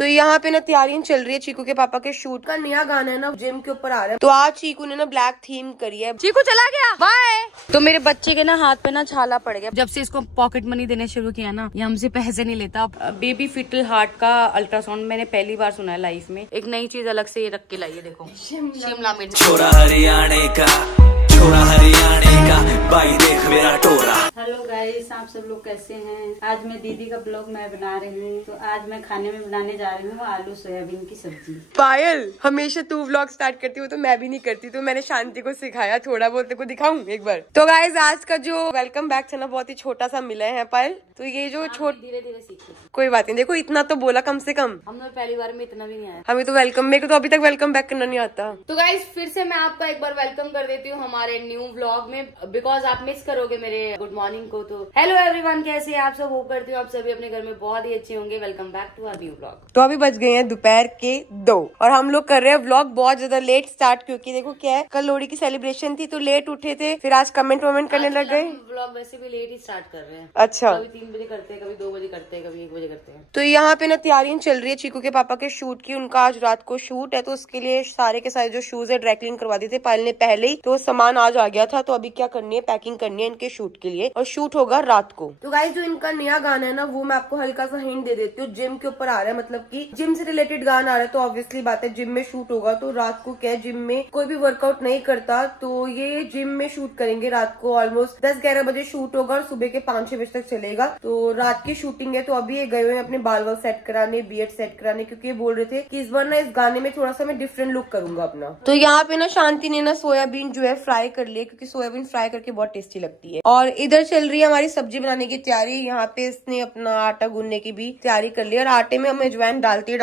तो यहाँ पे ना तैयारियां चल रही है चीकू के पापा के शूट का। नया गाना है ना जिम के ऊपर आ रहा है, तो आज चीकू ने ना ब्लैक थीम करी है। चीकू चला गया बाय। तो मेरे बच्चे के ना हाथ पे ना छाला पड़ गया जब से इसको पॉकेट मनी देने शुरू किया ना, ये हमसे पैसे नहीं लेता। बेबी फिटल हार्ट का अल्ट्रासाउंड मैंने पहली बार सुना है लाइफ में। एक नई चीज अलग से ये रख के लाई है, देखो शिमला मिर्च। छोरा हरियाणा का, छोरा हरियाणा का, भाई देख मेरा टोरा। हेलो गाइस, आप सब लोग कैसे हैं? आज मैं दीदी का ब्लॉग मैं बना रही हूँ। तो आज मैं खाने में बनाने जा रही हूँ आलू सोयाबीन की सब्जी। पायल, हमेशा तू व्लॉग स्टार्ट करती हो तो मैं भी नहीं करती, तो मैंने शांति को सिखाया थोड़ा बहुत। तेरे को दिखाऊं एक बार? तो गाइस आज का जो वेलकम बैक था ना बहुत ही छोटा सा मिला है पायल। तो ये जो धीरे धीरे सीखते, कोई बात नहीं। देखो इतना तो बोला कम से कम, हमने पहली बार में इतना भी नहीं आया। हमें तो वेलकम, मेरे को तो अभी तक वेलकम बैक करना नहीं आता। तो गाइस फिर से मैं आपका एक बार वेलकम कर देती हूँ हमारे न्यू व्लॉग में, बिकॉज आप मिस करोगे मेरे गुड मॉर्निंग को। तो हेलो एवरीवन, कैसे आप सब? होप करती हूँ आप सभी अपने घर में बहुत ही अच्छे होंगे। Welcome back to our new vlog. तो अभी बज गए हैं दोपहर के 2 और हम लोग कर रहे हैं व्लॉग बहुत ज्यादा लेट स्टार्ट, क्योंकि देखो क्या है, कल लोहड़ी की सेलिब्रेशन थी तो लेट उठे थे, फिर आज कमेंट वमेंट करने लग गए। व्लॉग वैसे भी लेट ही स्टार्ट कर रहे हैं। अच्छा, कभी 3 बजे करते हैं, कभी 2 बजे करते हैं, कभी 1 बजे करते हैं। तो यहाँ पे ना तैयारियां चल रही है चीकू के पापा के शूट की। उनका आज रात को शूट है, तो उसके लिए सारे के सारे जो शूज है ड्राई क्लीन करवा दिए थे पायल ने पहले ही, तो सामान आज आ गया था। तो अभी क्या करनी है, पैकिंग करनी है इनके शूट के लिए, और शूट होगा रात को। तो गाइस जो इनका नया गाना है ना वो मैं आपको हल्का सा हिंट दे देती हूँ। जिम के ऊपर आ रहा है, मतलब कि जिम से रिलेटेड गाना आ रहा है, तो ऑब्वियसली बात है जिम में शूट होगा। तो रात को क्या है, जिम में कोई भी वर्कआउट नहीं करता तो ये जिम में शूट करेंगे रात को। ऑलमोस्ट 10-11 बजे शूट होगा और सुबह के 5-6 बजे तक चलेगा। तो रात की शूटिंग है, तो अभी ये गए हुए हैं अपने बाल वाल सेट कराने, बियर्ड सेट कराने, क्योंकि ये बोल रहे थे कि इस बार ना इस गाने में थोड़ा सा मैं डिफरेंट लुक करूंगा अपना। तो यहाँ पे ना शांति ने ना सोयाबीन जो है फ्राई कर लिया, क्योंकि सोयाबीन फ्राई करके बहुत टेस्टी लगती है। और इधर चल रही है हमारी सब्जी बनाने की तैयारी। यहाँ पे इसने अपना आटा गूंदने की भी तैयारी कर ली, और आटे में हम अजवाइन डालते हैं।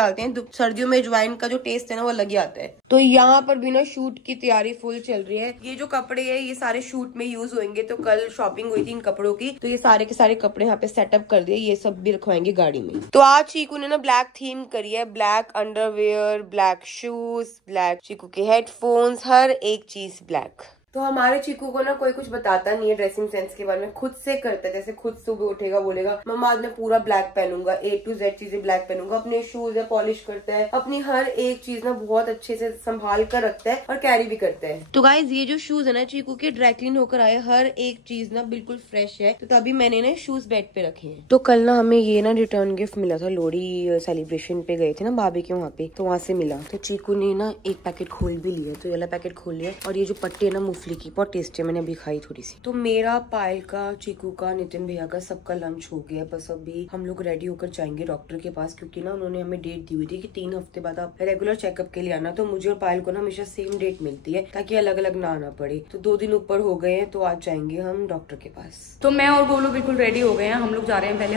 सर्दियों में अजवाइन का जो टेस्ट है ना वो अलग ही आता है। तो यहाँ पर भी ना शूट की तैयारी फुल चल रही है। ये जो कपड़े है ये सारे शूट में यूज होंगे। तो कल शॉपिंग हुई थी इन कपड़ों की, तो ये सारे के सारे कपड़े यहाँ पे सेटअप कर दिए, ये सब भी रखवाएंगे गाड़ी में। तो आज चीकू ने ना ब्लैक थीम करी है, black underwear, black shoes, black Chiku के हेडफोन्स, हर एक चीज ब्लैक। तो हमारे चीकू को ना कोई कुछ बताता नहीं है ड्रेसिंग सेंस के बारे में, खुद से करता है। जैसे खुद सुबह उठेगा बोलेगा मम्मा आज मैं पूरा ब्लैक पहनूंगा, A to Z चीजें ब्लैक पहनूंगा। अपने शूज है पॉलिश करता है, अपनी हर एक चीज ना बहुत अच्छे से संभाल कर रखता है और कैरी भी करता है। तो गाइस ये जो शूज है ना चीकू के ड्राई क्लीन होकर आए, हर एक चीज ना बिल्कुल फ्रेश है। तो तभी मैंने ना शूज बेड पे रखे हैं। तो कल ना हमें ये ना रिटर्न गिफ्ट मिला था, लोहड़ी सेलिब्रेशन पे गए थे ना भाभी के वहाँ पे, तो वहाँ से मिला। तो चीकू ने ना एक पैकेट खोल भी लिया, तो ये वाला पैकेट खोल लिया। और ये जो पट्टी है ना मूंगफली की, बहुत टेस्टी है, मैंने अभी खाई थोड़ी सी। तो मेरा, पायल का, चीकू का, नितिन भैया का, सबका लंच हो गया। बस अभी हम लोग रेडी होकर जाएंगे डॉक्टर के पास, क्योंकि ना उन्होंने हमें डेट दी हुई थी कि 3 हफ्ते बाद आप रेगुलर चेकअप के लिए आना। तो मुझे और पायल को ना हमेशा सेम डेट मिलती है, ताकि अलग अलग ना आना पड़े। तो 2 दिन ऊपर हो गए हैं, तो आज जाएंगे हम डॉक्टर के पास। तो मैं और गोलू बिल्कुल रेडी हो गए हैं। हम लोग जा रहे हैं पहले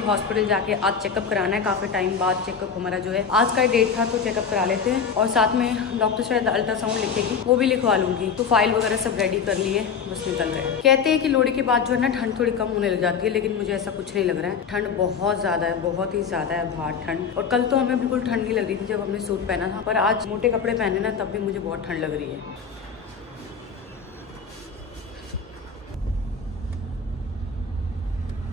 हॉस्पिटल जाके आज चेकअप कराना है। काफी टाइम बाद चेकअप हमारा जो है, आज का डेट था, तो चेकअप करा लेते हैं। और साथ में डॉक्टर शायद अल्ट्रासाउंड लिखेगी, वो भी लिखवा लूंगी। तो फाइल वगैरह सब रेडी कर लिए, बस निकल रहे हैं। कहते हैं कि लोहड़ी के बाद जो है ना ठंड थोड़ी कम होने लग जाती है, लेकिन मुझे ऐसा कुछ नहीं लग रहा है। ठंड बहुत ज्यादा है, बहुत ही ज्यादा है बाहर ठंड। और कल तो हमें बिल्कुल ठंड नहीं लग रही थी जब हमने सूट पहना था, पर आज मोटे कपड़े पहने ना तब भी मुझे बहुत ठंड लग रही है।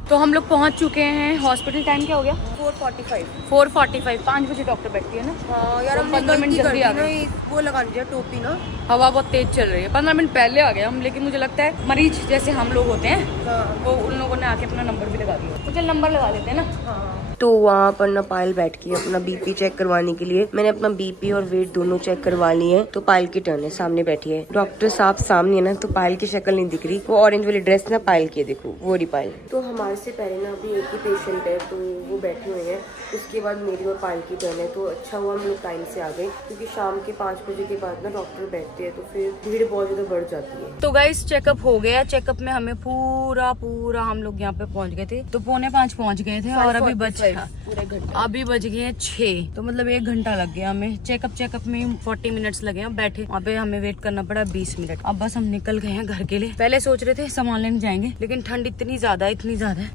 तो हम लोग पहुंच चुके हैं हॉस्पिटल। टाइम क्या हो गया? 4:45 5 बजे डॉक्टर बैठती है ना। हाँ यार, 15 मिनट जल्दी आ गए। वो लगा दिया टोपी ना, हवा बहुत तेज चल रही है। 15 मिनट पहले आ गए हम, लेकिन मुझे लगता है मरीज जैसे हम लोग होते हैं वो उन लोगों ने आके अपना नंबर भी लगा दिया। तो चल नंबर लगा देते हैं ना। तो वहाँ पर ना पायल बैठ के अपना बीपी चेक करवाने के लिए, मैंने अपना बीपी और वेट दोनों चेक करवा लिए हैं। तो पायल की टर्न है, सामने बैठी है। डॉक्टर साहब सामने है ना, तो पायल की शक्ल नहीं दिख रही। वो ऑरेंज वाली ड्रेस ना पायल की है, देखो वो रही पायल। तो हमारे से पहले ना अभी एक ही पेशेंट है, तो वो बैठे हुए हैं। उसके बाद मेरी और पायल की टर्न है। तो अच्छा हुआ हम लोग टाइम से आ गए, क्योंकि शाम के 5 बजे के बाद ना डॉक्टर बैठते हैं, तो फिर भीड़ बहुत ज्यादा बढ़ जाती है। तो गाइस चेकअप हो गया। चेकअप में हमें पूरा हम लोग यहाँ पे पहुँच गए थे, तो 4:45 पहुँच गए थे। और अभी बज गए 6, तो मतलब 1 घंटा लग गया हमें। चेकअप में 40 मिनट्स लगे हैं बैठे। वहाँ पे हमें वेट करना पड़ा 20 मिनट। अब बस हम निकल गए हैं घर के लिए। पहले सोच रहे थे सामान लेने जाएंगे, लेकिन ठंड इतनी ज्यादा है,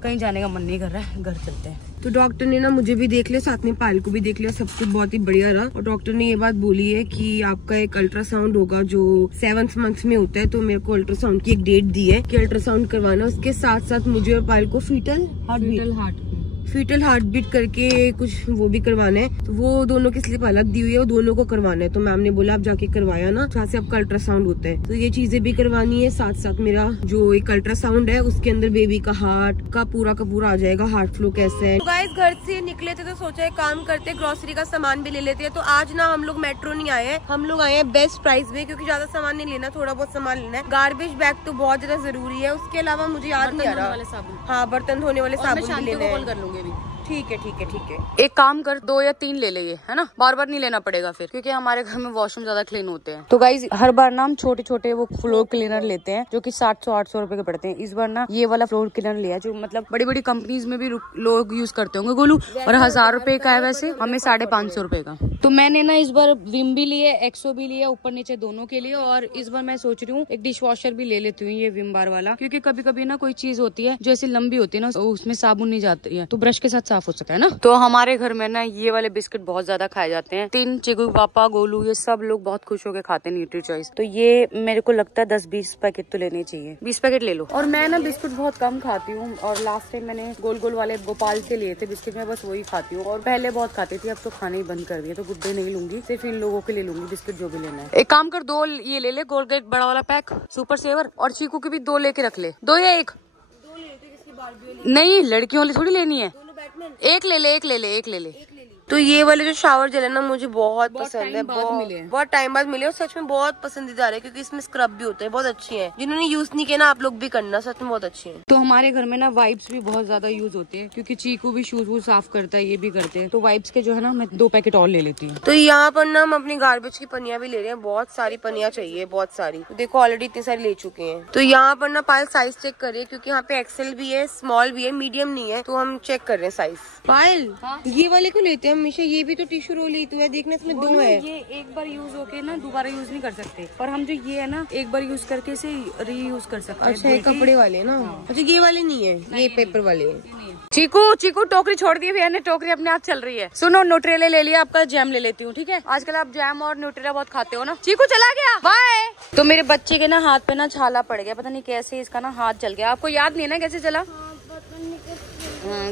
कहीं जाने का मन नहीं कर रहा है, घर चलते हैं। तो डॉक्टर ने ना मुझे भी देख लिया, साथ में पायल को भी देख लिया, सब कुछ बहुत ही बढ़िया रहा। और डॉक्टर ने ये बात बोली है कि आपका एक अल्ट्रासाउंड होगा जो 7th मंथ में होता है। तो मेरे को अल्ट्रासाउंड की एक डेट दी है कि अल्ट्रासाउंड करवाना। उसके साथ साथ मुझे और पायल को fetal heart fetal heart beat करके कुछ वो भी करवाना है, तो वो दोनों की स्लिप अलग दी हुई है, वो दोनों को करवाना है। तो मैम ने बोला आप जाके करवाया ना, जहाँ से आपका अल्ट्रासाउंड होता है, तो ये चीजें भी करवानी है। साथ साथ मेरा जो एक अल्ट्रासाउंड है उसके अंदर बेबी का हार्ट का पूरा आ जाएगा, हार्ट फ्लो कैसे है। तो गाइस घर से निकले थे तो सोचा है काम करते, ग्रोसरी का सामान भी ले लेते हैं। तो आज ना हम लोग मेट्रो नहीं आए हैं, हम लोग आए हैं बेस्ट प्राइस में, क्योंकि ज्यादा सामान नहीं लेना, थोड़ा बहुत सामान लेना है। गार्बेज बैग तो बहुत ज्यादा जरूरी है, उसके अलावा मुझे याद नहीं आ रहा। हाँ, बर्तन धोने वाले साबुन भी लेने हैं। कर लूंगी अभी। ठीक है। एक काम कर, 2 या 3 ले ले, ये है ना, बार बार नहीं लेना पड़ेगा फिर, क्योंकि हमारे घर में वॉशरूम ज्यादा क्लीन होते हैं। तो गाइज हर बार ना हम छोटे छोटे वो फ्लोर क्लीनर लेते हैं जो कि 700-800 रुपए के पड़ते हैं। इस बार ना ये वाला फ्लोर क्लीनर लिया जो मतलब बड़ी बड़ी कंपनीज में भी लोग यूज करते होंगे गोलू, और 1000 रुपए का है, वैसे हमें 550 रुपए का। तो मैंने ना इस बार विम भी लिए, एक्सो भी लिया, ऊपर नीचे दोनों के लिए। और इस बार मैं सोच रही हूँ एक डिश वॉशर भी ले लेती हूँ, ये विम बार वाला, क्योंकि कभी कभी ना कोई चीज होती है जो ऐसी लंबी होती है ना, उसमें साबुन नहीं जाती है, तो ब्रश के साथ साफ हो सकता है ना। तो हमारे घर में ना ये वाले बिस्किट बहुत ज्यादा खाए जाते हैं। 3 चिकू पापा, गोलू, ये सब लोग बहुत खुश होकर खाते हैं न्यूट्री चॉइस। तो ये मेरे को लगता है 10-20 पैकेट तो लेने चाहिए, 20 पैकेट ले लो। और मैं ना बिस्कुट बहुत कम खाती हूँ, और लास्ट टाइम मैंने गोल गोल वाले गोपाल से लिए थे बिस्किट, मैं बस वही खाती हूँ, और पहले बहुत खाती थी, अब तो खाने ही बंद कर दिए। तो गुड्डे नहीं लूंगी, सिर्फ इन लोगों के लिए लूंगी बिस्किट जो भी लेना है। एक काम कर, 2 ये ले ले कोलगेट बड़ा वाला पैक, सुपर सेवर, और चीकू के भी 2 लेके रख ले। 2 या 1? नहीं, लड़कियों वाली थोड़ी लेनी है, एक ले ले। तो ये वाले जो शावर जेल है ना मुझे बहुत पसंद है, बहुत टाइम बाद मिले, और सच में बहुत पसंदीदा है, क्योंकि इसमें स्क्रब भी होते हैं, बहुत अच्छी हैं। जिन्होंने यूज नहीं किया ना, आप लोग भी करना, सच में बहुत अच्छी हैं। तो हमारे घर में ना वाइप्स भी बहुत ज्यादा यूज होते हैं, क्योंकि चीकू भी शूज वूज साफ करता है, ये भी करते हैं। तो वाइप्स के जो है ना मैं 2 पैकेट और ले लेती हूँ। तो यहाँ पर ना हम अपनी गार्बेज की पनिया भी ले रहे हैं, बहुत सारी पनिया चाहिए, बहुत सारी। तो देखो ऑलरेडी इतनी सारी ले चुके हैं। तो यहाँ पर ना पायल साइज चेक कर रही है, क्योंकि यहाँ पे एक्सेल भी है, स्मॉल भी है, मीडियम नहीं है, तो हम चेक कर रहे हैं साइज। पायल ये वाले को लेते हैं हमेशा, ये भी तो टिश्यू रोल ही तो है, देखना इसमें 2 है। ये एक बार यूज होके ना दोबारा यूज नहीं कर सकते, और हम जो ये है ना एक बार यूज करके इसे रीयूज कर सकते हैं। अच्छा, ये कपड़े वाले ना? अच्छा, ये वाले नहीं है, ये पेपर वाले है। चीकू टोकरी छोड़ दी भैया ने, टोकरी अपने आप चल रही है। सुनो, न्यूट्रेला ले लिया, आपका जैम ले लेती हूँ, ठीक है? आजकल आप जैम और न्यूट्रेला बहुत खाते हो ना। चीकू चला गया, बाय। तो मेरे बच्चे के ना हाथ पे ना छाला पड़ गया, पता नहीं कैसे इसका ना हाथ जल गया। आपको याद नहीं है ना कैसे चला?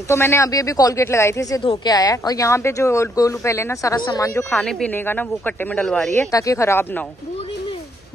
तो मैंने अभी कोलगेट लगाई थी, इसे धो के आया है। और यहाँ पे जो गोलू पहले ना सारा सामान जो खाने पीने का ना वो कट्टे में डलवा रही है, ताकि खराब ना हो।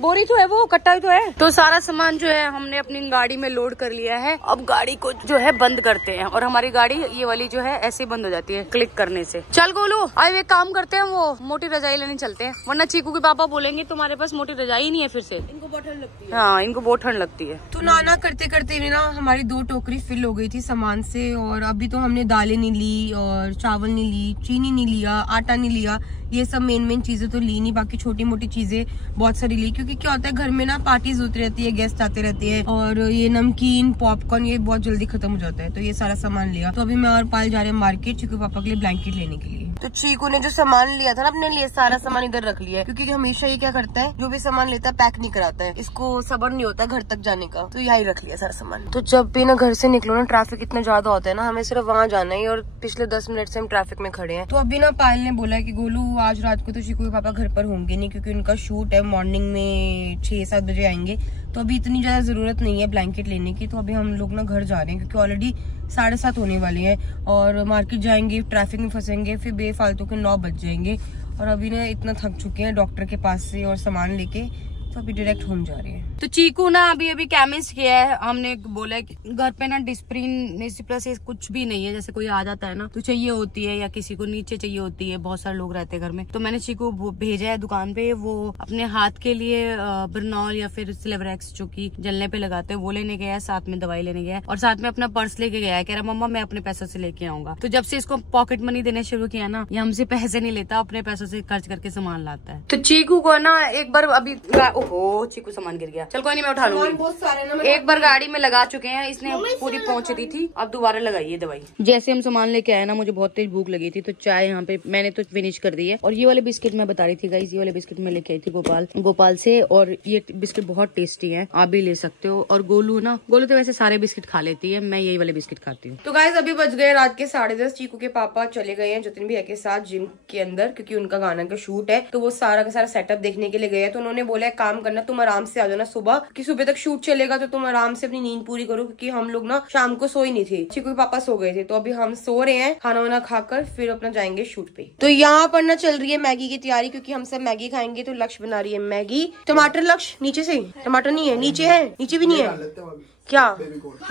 बोरी तो है, वो कट्टा ही तो है। तो सारा सामान जो है हमने अपनी गाड़ी में लोड कर लिया है। अब गाड़ी को जो है बंद करते हैं, और हमारी गाड़ी ये वाली जो है ऐसे बंद हो जाती है क्लिक करने से। चल गोलू, अब एक काम करते हैं, वो मोटी रजाई लेने चलते हैं, वरना चीकू के पापा बोलेंगे तुम्हारे पास मोटी रजाई नहीं है फिर से। इनको बहुत ठंड लगती है। हाँ, इनको बहुत ठंड लगती है। तो नाना करते करते भी ना हमारी 2 टोकरी फिल हो गई थी सामान से, और अभी तो हमने दालें नहीं ली, और चावल नहीं ली, चीनी नहीं लिया, आटा नहीं लिया, ये सब मेन चीजें तो ली नहीं, बाकी छोटी मोटी चीजें बहुत सारी ली, क्योंकि क्या होता है घर में ना पार्टीज होती रहती है, गेस्ट आते रहते हैं, और ये नमकीन, पॉपकॉर्न, ये बहुत जल्दी खत्म हो जाता है। तो ये सारा सामान लिया। तो अभी मैं और पायल जा रहे हैं मार्केट, चीकू पापा के लिए ब्लैंकेट लेने के लिए। तो चीकू ने जो सामान लिया था ना अपने लिए, सारा सामान इधर रख लिया है, क्योंकि हमेशा ये क्या करता है, जो भी सामान लेता है पैक नहीं कराता है, इसको सब्र नहीं होता घर तक जाने का, तो यही रख लिया सारा सामान। तो जब भी ना घर से निकलो ना, ट्रैफिक इतना ज्यादा होता है ना, हमें सिर्फ वहाँ जाना है, और पिछले 10 मिनट से हम ट्रैफिक में खड़े हैं। तो अभी ना पायल ने बोला कि गोलू आज रात को तो चीकू के पापा घर पर होंगे नहीं, क्योंकि उनका शूट है, मॉर्निंग में 6-7 बजे आएंगे, तो अभी इतनी ज्यादा जरूरत नहीं है ब्लैंकेट लेने की। तो अभी हम लोग ना घर जा रहे हैं, क्योंकि ऑलरेडी 7:30 होने वाले हैं, और मार्केट जाएंगे, ट्रैफिक में फंसेंगे, फिर बेफालतू के 9 बज जाएंगे। और अभी ना इतना थक चुके हैं डॉक्टर के पास से और सामान लेके, तो अभी डायरेक्ट होम जा रहे हैं। तो चीकू ना अभी केमिस्ट किया है, हमने बोला कि घर पे ना डिस्प्रिन नेसिप्लस कुछ भी नहीं है, जैसे कोई आ जाता है ना तो चाहिए होती है, या किसी को नीचे चाहिए होती है, बहुत सारे लोग रहते हैं घर में। तो मैंने चीकू भेजा है दुकान पे, वो अपने हाथ के लिए बर्नॉल या फिर सिलेवरेक्स जो की जलने पे लगाते हैं वो लेने गया है, साथ में दवाई लेने गया है, और साथ में अपना पर्स लेके गया है, कह रहा मम्मा मैं अपने पैसों से लेके आऊंगा। तो जब से इसको पॉकेट मनी देने शुरू किया ना, ये हमसे पैसे नहीं लेता, अपने पैसों से खर्च करके सामान लाता है। तो चीकू को ना एक बार अभी, ओहो चीकू सामान गिर गया, चल कोई नहीं मैं उठा लूंगी। बहुत सारे ना एक बार गाड़ी में लगा चुके हैं, इसने पूरी पहुंच दी थी, अब दोबारा लगाई है दवाई। जैसे हम सामान लेके आए ना, मुझे बहुत तेज भूख लगी थी, तो चाय यहाँ पे मैंने तो फिनिश कर दी है। और ये वाले बिस्किट मैं बता रही थी गाइस, ये वाले बिस्किट मैं लेके आई थी गोपाल से, और ये बिस्किट बहुत टेस्टी है, आप भी ले सकते हो। और गोलू तो वैसे सारे बिस्किट खा लेती है, मैं यही वाले बिस्किट खाती हूँ। तो गाइस अभी बज गए रात के 10:30, चीकू के पापा चले गए हैं जतिन भैया के साथ जिम के अंदर, क्योंकि उनका गाना का शूट है, तो वो सारा का सारा सेटअप देखने के लिए गए हैं। तो उन्होंने बोला काम आराम करना, तुम आराम से आ जाना सुबह, कि सुबह तक शूट चलेगा तो तुम आराम से अपनी नींद पूरी करो, क्योंकि हम लोग ना शाम को सो ही नहीं थे, चीकू के पापा सो गए थे, तो अभी हम सो रहे हैं, खाना वाना खाकर फिर अपना जाएंगे शूट पे। तो यहाँ पर ना चल रही है मैगी की तैयारी, क्योंकि हम सब मैगी खाएंगे, तो लक्ष्य बना रही है मैगी। टमाटर लक्ष्य नीचे से, टमाटर नहीं है, नीचे है, नीचे भी नहीं है क्या?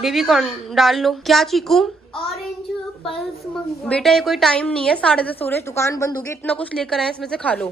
बेबी कॉर्न डाल लो। क्या चीकू? ऑरेंज पल्स मंगवा। बेटा ये कोई टाइम नहीं है, 10:30 हो रहे, दुकान बंद होगी, इतना कुछ लेकर आए इसमें से खा लो।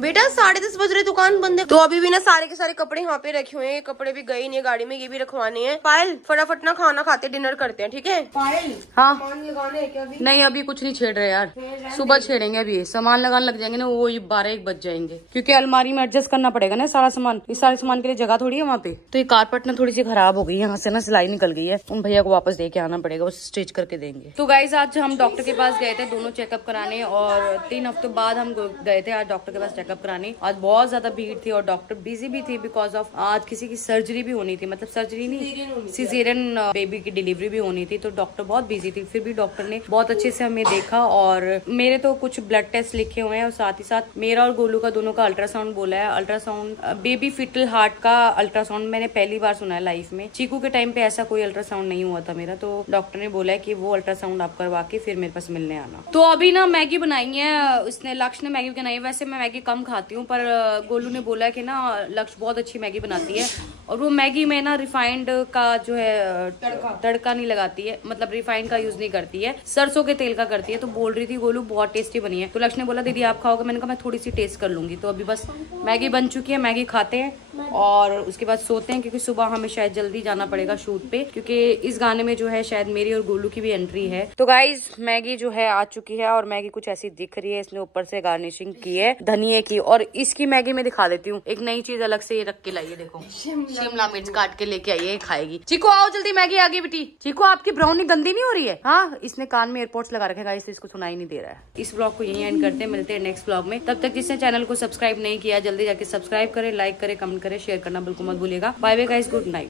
बेटा 10:30 बज रहे, दुकान बंद है। तो अभी भी ना सारे के सारे कपड़े यहाँ पे रखे हुए हैं, कपड़े भी गए नहीं गाड़ी में, ये भी रखवाने हैं। पायल फटाफट ना खाना खाते डिनर करते हैं, ठीक है? पायल हाँ सामान लगाने हैं क्या अभी? नहीं अभी कुछ नहीं छेड़ रहे यार, सुबह छेड़ेंगे। अभी सामान लगाने लग जाएंगे ना, वो 12-1 बज जाएंगे, क्योंकि अलमारी में एडजस्ट करना पड़ेगा ना सारा सामान। इस सारे सामान के लिए जगह थोड़ी है वहाँ पे। तो ये कारपेट ना थोड़ी सी खराब हो गई, यहाँ से ना सिलाई निकल गई है, उन भैया को वापस दे के आना पड़ेगा, वो स्टिच करके देंगे। तो गाइज आज हम डॉक्टर के पास गए थे दोनों चेकअप कराने, और 3 हफ्तों बाद हम गए थे आज डॉक्टर के पास चेकअप कराने। आज बहुत ज्यादा भीड़ थी और डॉक्टर बिजी भी थी, बिकॉज ऑफ आज किसी की सर्जरी भी होनी थी, मतलब सर्जरी नहीं, सिजेरियन बेबी की डिलीवरी भी होनी थी, तो डॉक्टर बहुत बिजी थी। फिर भी डॉक्टर ने बहुत अच्छे से हमें देखा, और मेरे तो कुछ ब्लड टेस्ट लिखे हुए हैं, और साथ ही साथ मेरा और गोलू का दोनों का अल्ट्रासाउंड बोला है। अल्ट्रासाउंड बेबी फिटल हार्ट का अल्ट्रासाउंड मैंने पहली बार सुना है लाइफ में। चीकू के टाइम पे ऐसा कोई अल्ट्रासाउंड नहीं हुआ था मेरा, तो डॉक्टर ने बोला है कि वो अल्ट्रासाउंड आप करवा के फिर मेरे पास मिलने आना। तो अभी ना मैगी बनाई है उसने, लक्ष्य ने मैगी बनाई। वैसे मैं मैगी कम खाती हूँ, पर गोलू ने बोला है कि ना लक्ष्य बहुत अच्छी मैगी बनाती है, और वो मैगी में ना रिफाइंड का जो है तड़का नहीं लगाती है, मतलब रिफाइंड का यूज नहीं करती है, सरसों के तेल का करती है। तो बोल रही थी गोलू बहुत टेस्टी बनी है, तो लक्ष्य ने बोला दीदी आप खाओगे? मैंने कहा मैं थोड़ी सी टेस्ट कर लूंगी। तो अभी बस मैगी बन चुकी है, मैगी खाते हैं और उसके बाद सोते हैं, क्योंकि सुबह हमें शायद जल्दी जाना पड़ेगा शूट पे, क्योंकि इस गाने में जो है शायद मेरी और गोलू की भी एंट्री है। तो गाइज मैगी जो है आ चुकी है, और मैगी कुछ ऐसी दिख रही है, इसने ऊपर से गार्निशिंग की है धनिये की। और इसकी मैगी में दिखा देती हूँ, एक नई चीज अलग से ये रख के लाई है, देखो शिमला मिर्च काट के लेके आई है, खाएगी। चीकू आओ जल्दी, मैगी आ गई बेटी। चीकू आपकी ब्राउनी गंदी नहीं हो रही है? हाँ इसने कान में एयरपोर्ट्स लगा रखे गाइस, इसको सुनाई नहीं दे रहा है। इस ब्लॉग को यहीं एंड करते हैं, मिलते हैं नेक्स्ट ब्लॉग में। तब तक जिसने चैनल को सब्सक्राइब नहीं किया जल्दी जाके सब्सक्राइब करे, लाइक करे, कमेंट करे, शेयर करना बिल्कुल मत भूलिएगा। Bye bye guys, good night.